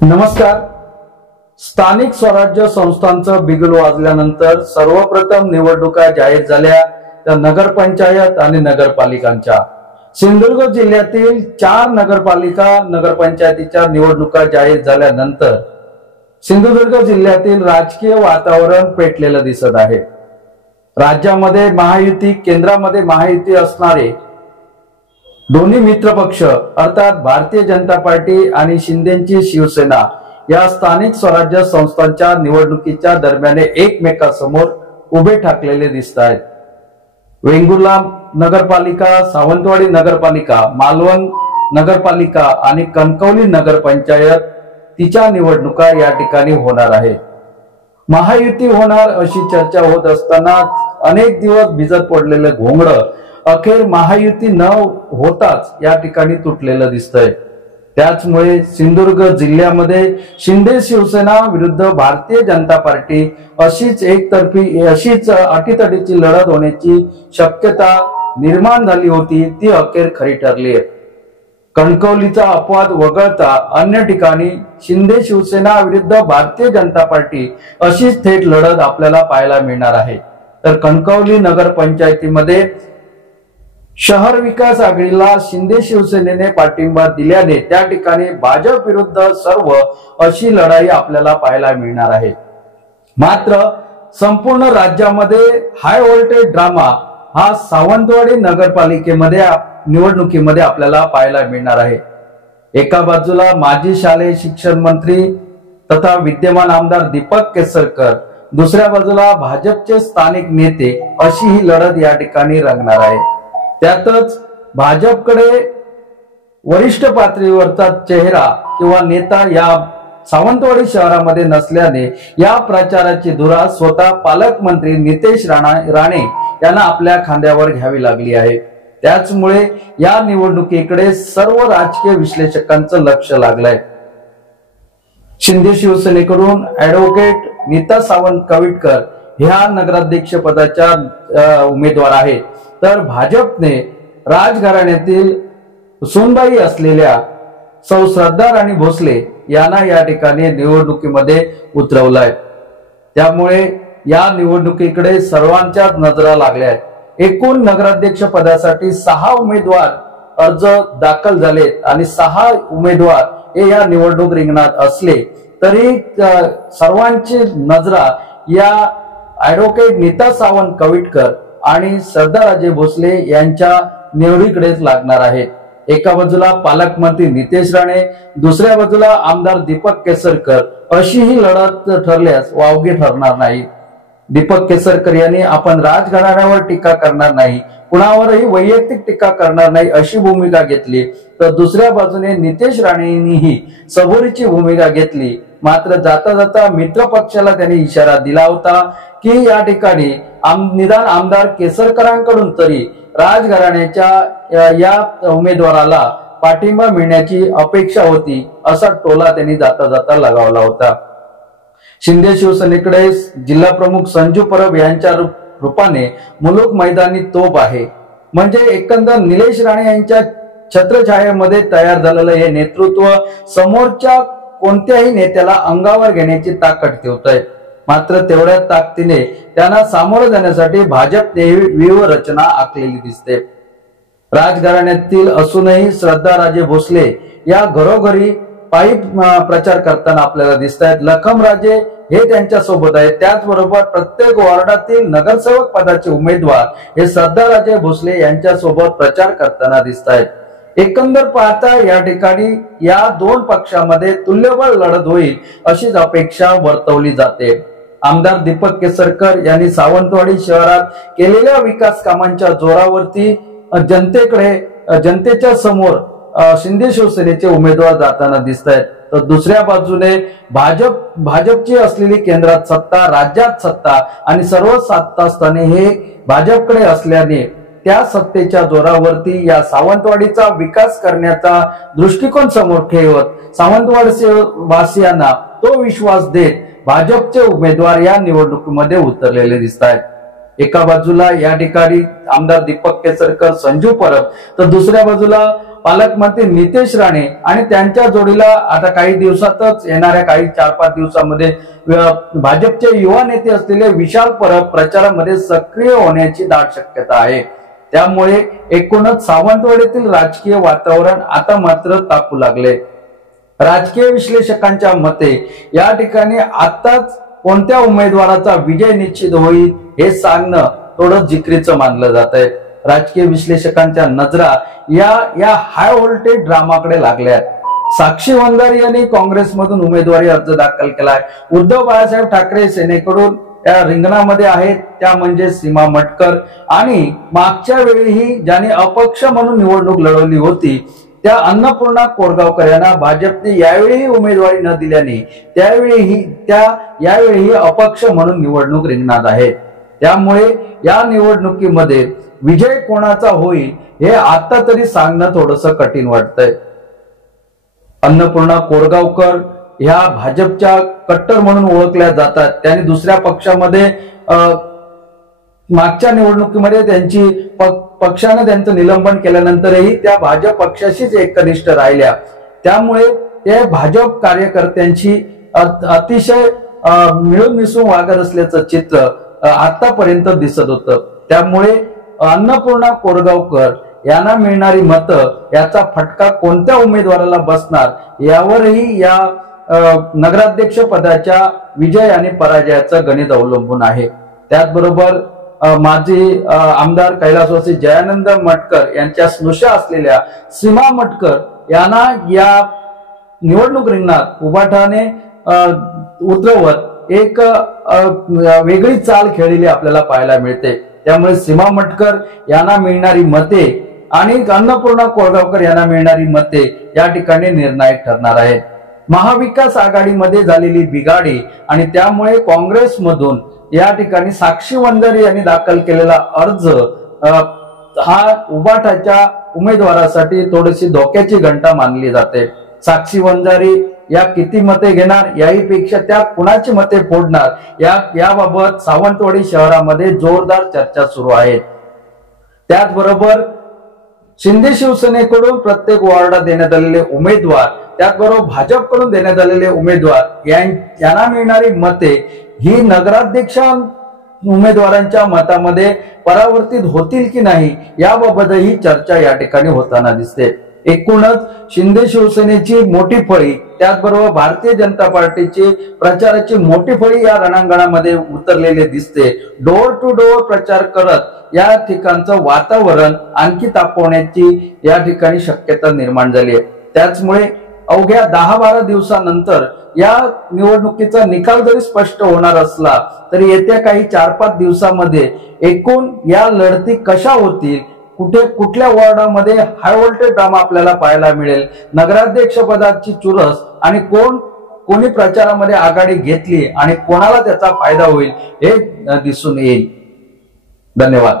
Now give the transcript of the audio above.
नमस्कार। स्थानिक स्वराज्य संस्थांचं बिगुल वाजल्यानंतर सर्वप्रथम निवडणुका जाहीर झाल्या त्या नगरपंचायत आणि नगरपालिकांच्या। सिंधुदुर्ग जिल्ह्यातील 4 नगरपालिका नगरपंचायतीच्या निवडणुका जाहीर झाल्यानंतर सिंधुदुर्ग जिल्ह्यातील राजकीय वातावरण पेटलेलं दिसत आहे। राज्यामध्ये महायुती, केंद्रामध्ये महायुती असणारे दोन्ही मित्र पक्ष अर्थात भारतीय जनता पार्टी आणि शिंदेची शिवसेना या स्थानिक स्वराज्य संस्थांच्या निवडणुकीच्या दरम्यान एकमेकांसमोर उभे ठाकलेले दिसत आहेत। वेंगुर्ला नगरपालिका, सावंतवाडी नगरपालिका, मालवण नगरपालिका आणि कणकवली नगरपंचायत तिच्या निवडणुका या ठिकाणी होणार आहेत। महायुती होणार अशी चर्चा होत असताना अनेक दिवस भिजत पडलेले घोंगडं अखेर महायुती न होताच या ठिकाणी तुटलेलं दिसतंय। त्याचमुळे सिंधुदुर्ग जिल्ह्यामध्ये शिंदे शिवसेना विरुद्ध भारतीय जनता पार्टी अशीच अटीतटीची लढत होण्याची शक्यता निर्माण झाली होती, ती अखेर खरी ठरली आहे। कणकवलीचा अपवाद वगळता अन्य ठिकाणी शिंदे शिवसेना विरुद्ध भारतीय जनता पार्टी अशीच थेट लढत आपल्याला पाहायला मिळणार आहे। तर कणकवली नगरपंचायतीमध्ये शहर विकास आघाडीला शिंदे शिवसेनेने पाठिंबा दिल्याने त्या ठिकाणी भाजप विरुद्ध सर्व अशी लढाई आपल्याला पाहायला मिळणार आहे। मात्र संपूर्ण राज्यामध्ये हाय व्होल्टेज ड्रामा हा सावंतवाडी नगरपालिकेमध्ये निवडणुकीमध्ये आपल्याला पाहायला मिळणार आहे। एका बाजूला माजी शालेय शिक्षण मंत्री तथा विद्यमान आमदार दीपक केसरकर, दुसऱ्या बाजूला भाजपचे स्थानिक नेते अशी ही लढत या ठिकाणी रंगणार आहे। त्यातच भाजपकडे वरिष्ठ पातळीवरचा चेहरा किंवा नेता या सावंतवाडी शहरामध्ये नसल्याने या प्रचाराची धुरा स्वतः पालकमंत्री नितेश राणे यांना आपल्या खांद्यावर घ्यावी लागली आहे। त्याचमुळे या निवडणुकीकडे सर्व राजकीय विश्लेषकांचं लक्ष लागलंय। शिंदे शिवसेनेकडून ऍडव्होकेट नीता सावंत कविटकर ह्या नगराध्यक्ष पदाच्या उमेदवार आहेत, तर भाजपने राजघराण्यातील सुनबाई असलेल्या सौ श्रद्धा राणी भोसले यांना या ठिकाणी निवडणुकीमध्ये उतरवलंय। त्यामुळे या निवडणुकीकडे सर्वांच्याच नजरा लागल्या आहेत। एकूण नगराध्यक्ष पदासाठी 6 उमेदवार अर्ज दाखल झालेत आणि 6 उमेदवार हे या निवडणूक रिंगणात असले तरी सर्वांची नजरा या ऍडव्होकेट नीता सावंत कविटकर आणि श्रद्धाराजे भोसले यांच्या निवडीकडेच लागणार आहे। एका बाजूला पालकमंत्री नितेश राणे, दुसऱ्या बाजूला आमदार दीपक केसरकर अशी ही लढत ठरल्यास वावगी ठरणार नाही। दीपक केसरकर यांनी आपण राजघराण्यावर टीका करणार नाही, कुणावरही वैयक्तिक टीका करणार नाही अशी भूमिका घेतली, तर दुसऱ्या बाजूने नितेश राणेंनीही सबुरीची भूमिका घेतली। मात्र जाता जाता मित्र पक्षाला त्यांनी इशारा दिला होता की या ठिकाणी निदान आमदार केसरकरांकडून तरी राजघराण्याच्या या उमेदवाराला पाठिंबा मिळण्याची अपेक्षा होती, असा टोला त्यांनी जाता जाता लगावला होता। शिंदे शिवसेनेकडे जिल्हा प्रमुख संजू परब यांच्या रूपाने मुलुक मैदानी तोप आहे। म्हणजे एकंदर निलेश राणे यांच्या छत्रछायेमध्ये तयार झालेलं हे नेतृत्व समोरच्या कोणत्याही नेत्याला अंगावर घेण्याची ताकद ठेवतंय। मात्र तेवढ्या ताकदीने त्यांना सामोरं जाण्यासाठी भाजपने व्यूहरचना आखलेली दिसते। राजघराण्यातील असूनही श्रद्धाराजे भोसले या घरोघरी पायी प्रचार करताना आपल्याला दिसत आहेत। लखमराजे हे त्यांच्या सोबत आहेत। त्याचबरोबर प्रत्येक वॉर्डातील नगरसेवक पदाचे उमेदवार हे श्रद्धाराजे भोसले यांच्या सोबत प्रचार करताना दिसत आहेत। एकंदर पाहता या ठिकाणी या 2 पक्षांमध्ये तुल्यबळ लढत होईल अशीच अपेक्षा वर्तवली जाते। आमदार दीपक केसरकर यांनी सावंतवाडी शहरात केलेल्या विकास कामांच्या जोरावरती जनतेच्या समोर शिंदे शिवसेनेचे उमेदवार जाताना दिसत आहेत, तर दुसऱ्या बाजूने भाजपची असलेली केंद्रात सत्ता, राज्यात सत्ता आणि सर्व सत्तास्थाने हे भाजपकडे असल्याने त्या सत्तेच्या जोरावरती या सावंतवाडीचा विकास करण्याचा दृष्टिकोन समोर ठेवत सावंतवाडी वासियांना तो विश्वास देत भाजपचे उमेदवार या निवडणुकीमध्ये उतरलेले दिसत आहेत। एका बाजूला या ठिकाणी आमदार दीपक केसरकर, संजू परब, तर दुसऱ्या बाजूला पालकमंत्री नितेश राणे आणि त्यांच्या जोडीला आता काही दिवसातच येणाऱ्या काही 4-5 दिवसांमध्ये भाजपचे युवा नेते असलेले विशाल परब प्रचारामध्ये सक्रिय होण्याची दाट शक्यता आहे। त्यामुळे एकूणच सावंतवाडीतील राजकीय वातावरण आता मात्र तापू लागले। राजकीय विश्लेषकांच्या मते या ठिकाणी आताच कोणत्या उमेदवाराचा विजय निश्चित होईल हे सांगणं थोडं जिक्रीचं मानलं जात आहे। राजकीय विश्लेषकांच्या नजरा या हाय व्होल्टेज ड्रामाकडे लागल्या। साक्षी वंजारी यांनी काँग्रेसमधून उमेदवारी अर्ज दाखल केलाय। उद्धव बाळासाहेब ठाकरे सेनेकडून या रिंगणामध्ये आहेत, त्या म्हणजे सीमा मटकर आणि मागच्या वेळीही ज्याने अपक्ष म्हणून निवडणूक लढवली होती त्या अन्नपूर्णा कोरगावकर यांना भाजपने यावेळी उमेदवारी न दिल्याने यावेळीही अपक्ष म्हणून निवडणूक रिंगणात आहेत। त्यामुळे या निवडणुकीमध्ये विजय कोणाचा होईल हे आता तरी सांगणं थोडंसं कठीण वाटतंय। अन्नपूर्णा कोरगावकर ह्या भाजपच्या कट्टर म्हणून ओळखल्या जातात। त्यांनी दुसऱ्या पक्षामध्ये मागच्या निवडणुकीमध्ये त्यांची पक्षाने त्यांचं निलंबन केल्यानंतरही त्या भाजप पक्षाशीच एकनिष्ठ राहिल्या। त्यामुळे ते भाजप कार्यकर्त्यांची अतिशय मिळून मिसळून वागत असल्याचं चित्र आतापर्यंत दिसत होतं। त्यामुळे अन्नपूर्णा कोरगावकर यांना मिळणारी मतं याचा फटका कोणत्या उमेदवाराला बसणार यावरही या नगराध्यक्ष पदाच्या विजय आणि पराजयाचं गणित अवलंबून आहे। त्याचबरोबर माजी आमदार कैलासवासी जयानंद मटकर यांच्या स्नुषा असलेल्या सीमा मटकर यांना या निवडणूक रिंगणात उभाटाने उतरवत एक वेगळी चाल खेळलेली आपल्याला पाहायला मिळते। त्यामुळे सीमा मटकर यांना मिळणारी मते आणि अन्नपूर्णा कोरगावकर यांना मिळणारी मते या ठिकाणी निर्णायक ठरणार आहेत। महाविकास आघाडीमध्ये झालेली बिघाडी आणि त्यामुळे काँग्रेसमधून या ठिकाणी साक्षी वंजारी यांनी दाखल केलेला अर्ज हा उभाटाच्या उमेदवारासाठी थोडीशी धोक्याची घंटा मानली जाते। साक्षी वंजारी या किती मते घेणार याही पेक्षा त्या कुणाची मते फोडणार याबाबत सावंतवाडी शहरामध्ये जोरदार चर्चा सुरू आहे। त्याचबरोबर शिंदे शिवसेनेकडून प्रत्येक वॉर्डात देण्यात आलेले उमेदवार, त्याचबरोबर भाजपकडून देण्यात आलेले उमेदवार यांना मिळणारी मते ही नगराध्यक्ष उमेदवारांच्या मतामध्ये परावर्तित होतील की नाही याबाबतही चर्चा या ठिकाणी होताना दिसते। एकूणच शिंदे शिवसेनेची मोठी फळी, त्याचबरोबर भारतीय जनता पार्टीची प्रचाराची मोठी फळी या रणांगणामध्ये उतरलेले दिसते। डोर टू डोर प्रचार करत या ठिकाणचं वातावरण आणखी तापवण्याची या ठिकाणी शक्यता निर्माण झाली आहे। त्याचमुळे अवघ्या 10-12 दिवसानंतर या निवडणुकीचा निकाल जरी स्पष्ट होणार असला तरी येत्या काही 4-5 दिवसामध्ये एकूण या लढती कशा होतील, कुठल्या वॉर्डामध्ये हाय व्होल्टेज ड्रामा आपल्याला पाहायला मिळेल, नगराध्यक्ष पदाची चुरस आणि कोणी प्रचारामध्ये आघाडी घेतली आणि कोणाला त्याचा फायदा होईल हे दिसून येईल। धन्यवाद।